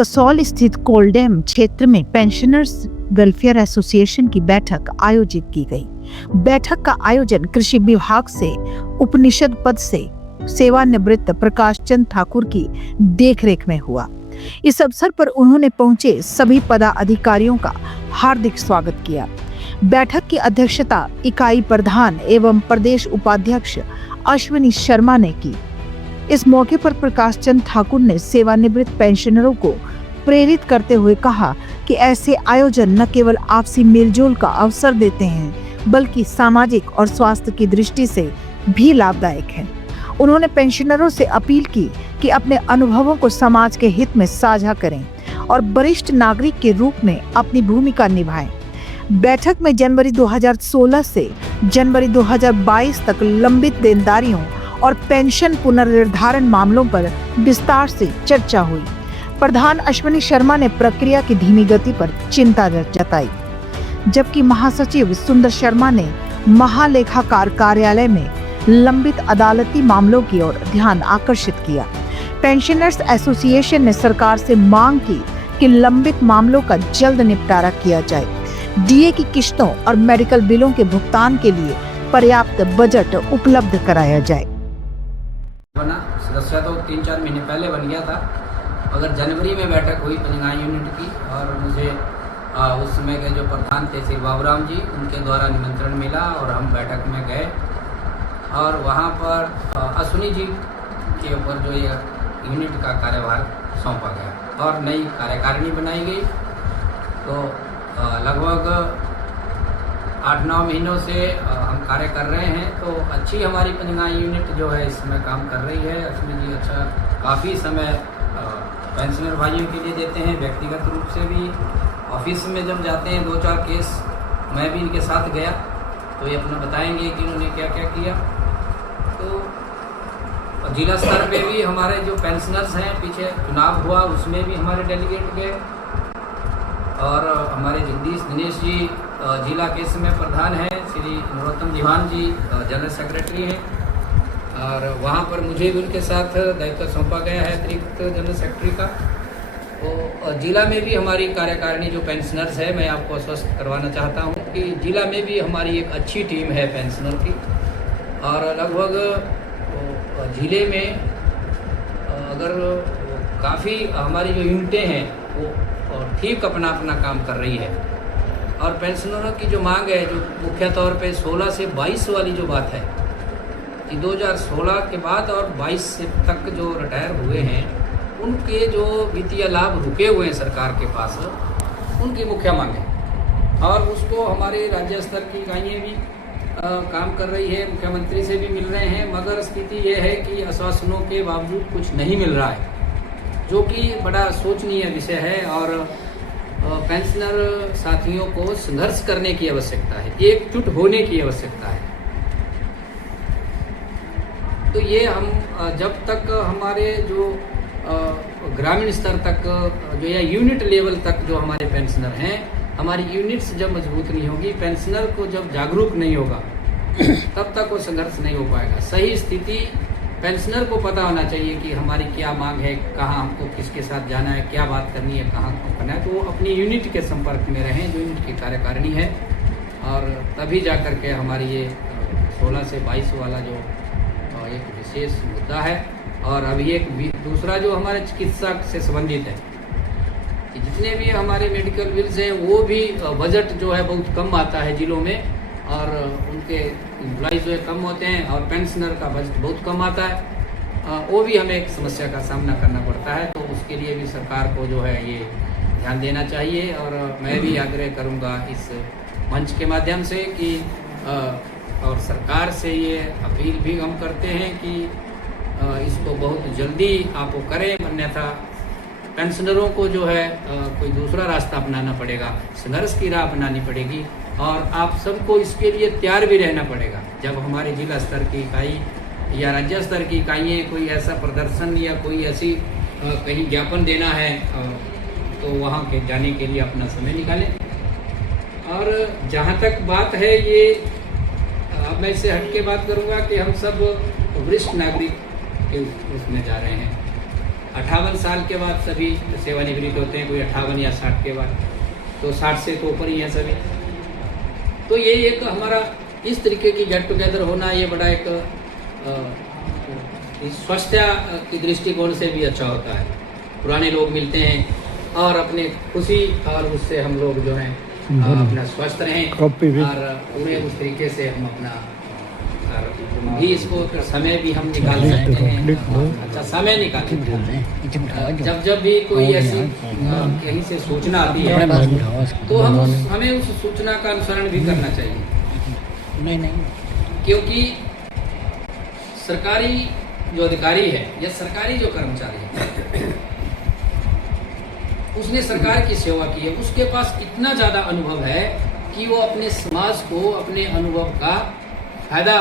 कसौल स्थित कोलडेम क्षेत्र में पेंशनर्स वेलफेयर एसोसिएशन की बैठक आयोजित की गई। बैठक का आयोजन कृषि विभाग से उपनिषद पद से सेवानिवृत्त प्रकाश चंद ठाकुर की देखरेख में हुआ। इस अवसर पर उन्होंने पहुंचे सभी पदाधिकारियों का हार्दिक स्वागत किया। बैठक की अध्यक्षता इकाई प्रधान एवं प्रदेश उपाध्यक्ष अश्विनी शर्मा ने की। इस मौके पर प्रकाश चंद ठाकुर ने सेवानिवृत्त पेंशनरों को प्रेरित करते हुए कहा कि ऐसे आयोजन न केवल आपसी मेलजोल का अवसर देते हैं बल्कि सामाजिक और स्वास्थ्य की दृष्टि से भी लाभदायक है। उन्होंने पेंशनरों से अपील की कि अपने अनुभवों को समाज के हित में साझा करें और वरिष्ठ नागरिक के रूप में अपनी भूमिका निभाएं। बैठक में जनवरी 2016 से जनवरी 2022 तक लंबित देनदारियों और पेंशन पुनर्निर्धारण मामलों पर विस्तार से चर्चा हुई। प्रधान अश्विनी शर्मा ने प्रक्रिया की धीमी गति पर चिंता जताई, जबकि महासचिव सुंदर शर्मा ने महालेखाकार कार्यालय में लंबित अदालती मामलों की ओर ध्यान आकर्षित किया। पेंशनर्स एसोसिएशन ने सरकार से मांग की कि लंबित मामलों का जल्द निपटारा किया जाए। डीए की किश्तों और मेडिकल बिलों के भुगतान के लिए पर्याप्त बजट उपलब्ध कराया जाए। बना सदस्य तो 3-4 महीने पहले बन गया था, मगर जनवरी में बैठक हुई पंजगाई यूनिट की और मुझे उस समय के जो प्रधान थे श्री बाबूराम जी, उनके द्वारा निमंत्रण मिला और हम बैठक में गए और वहाँ पर अश्विनी जी के ऊपर जो ये यूनिट का कार्यभार सौंपा गया और नई कार्यकारिणी बनाई गई। तो लगभग 8-9 महीनों से हम कार्य कर रहे हैं, तो अच्छी हमारी पंजगाई यूनिट जो है इसमें काम कर रही है। अश्विनी जी अच्छा काफ़ी समय पेंशनर भाइयों के लिए देते हैं, व्यक्तिगत रूप से भी ऑफिस में जब जाते हैं 2-4 केस मैं भी इनके साथ गया तो ये अपना बताएंगे कि इन्होंने क्या क्या किया। तो जिला स्तर पे भी हमारे जो पेंशनर्स हैं, पीछे चुनाव हुआ उसमें भी हमारे डेलीगेट गए और हमारे जगदीश दिनेश जी जिला के समय प्रधान हैं, श्री नरोत्तम जीवान जी जनरल सेक्रेटरी हैं और वहाँ पर मुझे भी उनके साथ दायित्व सौंपा गया है अतिरिक्त जनरल सेक्रेटरी का। तो जिला में भी हमारी कार्यकारिणी जो पेंशनर्स है, मैं आपको आश्वस्त करवाना चाहता हूँ कि जिला में भी हमारी एक अच्छी टीम है पेंशनर की और लगभग जिले में अगर काफ़ी हमारी जो यूनिटें हैं वो ठीक अपना काम कर रही है और पेंशनरों की जो मांग है, जो मुख्य तौर पे 16 से 22 वाली जो बात है कि 2016 के बाद और 22 तक जो रिटायर हुए हैं उनके जो वित्तीय लाभ रुके हुए हैं सरकार के पास, उनकी मुख्य मांग है और उसको हमारे राज्य स्तर की इकाइयाँ भी काम कर रही है, मुख्यमंत्री से भी मिल रहे हैं, मगर स्थिति ये है कि आश्वासनों के बावजूद कुछ नहीं मिल रहा है, जो कि बड़ा सोचनीय विषय है और पेंशनर साथियों को संघर्ष करने की आवश्यकता है, एकजुट होने की आवश्यकता है। तो ये हम जब तक हमारे जो ग्रामीण स्तर तक जो या यूनिट लेवल तक जो हमारे पेंशनर हैं, हमारी यूनिट्स जब मजबूत नहीं होगी, पेंशनर को जब जागरूक नहीं होगा तब तक वो संघर्ष नहीं हो पाएगा। सही स्थिति पेंशनर को पता होना चाहिए कि हमारी क्या मांग है, कहाँ हमको किसके साथ जाना है, क्या बात करनी है, कहाँ करना है, तो वो अपनी यूनिट के संपर्क में रहें जो यूनिट की कार्यकारिणी है और तभी जा कर के हमारी ये 16 से 22 वाला जो एक विशेष मुद्दा है। और अभी एक दूसरा जो हमारे चिकित्सा से संबंधित है कि जितने भी हमारे मेडिकल बिल्स हैं वो भी बजट जो है बहुत कम आता है जिलों में और उनके एम्प्लॉइज जो है कम होते हैं और पेंशनर का बजट बहुत कम आता है, वो भी हमें एक समस्या का सामना करना पड़ता है। तो उसके लिए भी सरकार को जो है ये ध्यान देना चाहिए और मैं भी आग्रह करूँगा इस मंच के माध्यम से कि और सरकार से ये अपील भी हम करते हैं कि इसको बहुत जल्दी आप वो करें, अन्यथा पेंशनरों को जो है कोई दूसरा रास्ता अपनाना पड़ेगा, संघर्ष की राह अपनानी पड़ेगी और आप सबको इसके लिए तैयार भी रहना पड़ेगा। जब हमारे जिला स्तर की इकाई या राज्य स्तर की इकाइयाँ कोई ऐसा प्रदर्शन या कोई ऐसी कहीं ज्ञापन देना है तो वहाँ के जाने के लिए अपना समय निकालें। और जहाँ तक बात है ये अब मैं इससे हट के बात करूँगा कि हम सब वरिष्ठ नागरिक के उसमें जा रहे हैं, 58 साल के बाद सभी सेवानिवृत्त होते हैं, कोई 58 या 60 के बाद, तो 60 से तो ऊपर ही हैं सभी। तो ये एक हमारा इस तरीके की गेट टुगेदर होना, ये बड़ा एक स्वास्थ्य की दृष्टिकोण से भी अच्छा होता है। पुराने लोग मिलते हैं और अपने खुशी और उससे हम लोग जो हैं अपना स्वस्थ रहें, और पूरे उस तरीके से हम अपना भी इसको समय भी हम निकाल सकते हैं, अच्छा समय निकालते हैं। जब भी कोई ऐसी कहीं से सूचना आती है तो हमें उस सूचना का अनुसरण भी करना चाहिए। क्योंकि सरकारी जो अधिकारी है या सरकारी जो कर्मचारी है, उसने सरकार की सेवा की है, उसके पास इतना ज़्यादा अनुभव है कि वो अपने समाज को अपने अनुभव का फायदा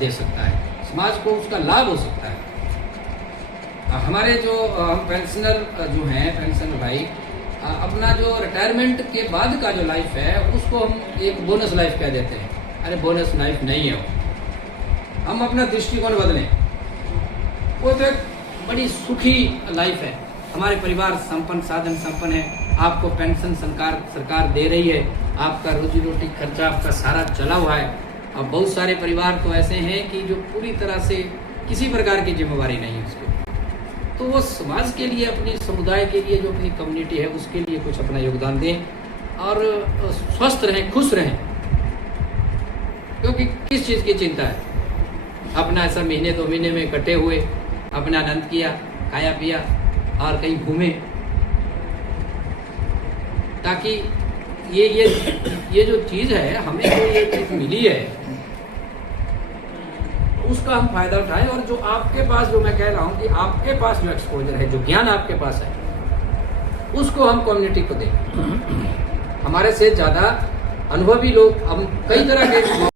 दे सकता है, समाज को उसका लाभ हो सकता है। हमारे जो हम पेंशनर जो हैं, पेंशन भाई, अपना जो रिटायरमेंट के बाद का जो लाइफ है उसको हम एक बोनस लाइफ कह देते हैं। अरे बोनस लाइफ नहीं है वो, हम अपना दृष्टिकोण बदलें। वो तो एक बड़ी सुखी लाइफ है, हमारे परिवार संपन्न, साधन संपन्न है, आपको पेंशन सरकार दे रही है, आपका रोजी रोटी खर्चा आपका सारा चला हुआ है। अब बहुत सारे परिवार तो ऐसे हैं कि जो पूरी तरह से किसी प्रकार की जिम्मेवारी नहीं है उसको, तो वो समाज के लिए, अपनी समुदाय के लिए, जो अपनी कम्युनिटी है उसके लिए कुछ अपना योगदान दें और स्वस्थ रहें, खुश रहें। क्योंकि किस चीज़ की चिंता है, अपना ऐसा महीने 2 महीने में इकट्ठे हुए, अपना आनंद किया, खाया पिया और कहीं घूमे, ताकि ये जो चीज़ है, हमें जो ये चीज़ मिली है उसका हम फायदा उठाएं। और जो आपके पास, जो मैं कह रहा हूँ कि आपके पास जो एक्सपोजर है, जो ज्ञान आपके पास है, उसको हम कम्युनिटी को दें। हमारे से ज़्यादा अनुभवी लोग, हम कई तरह के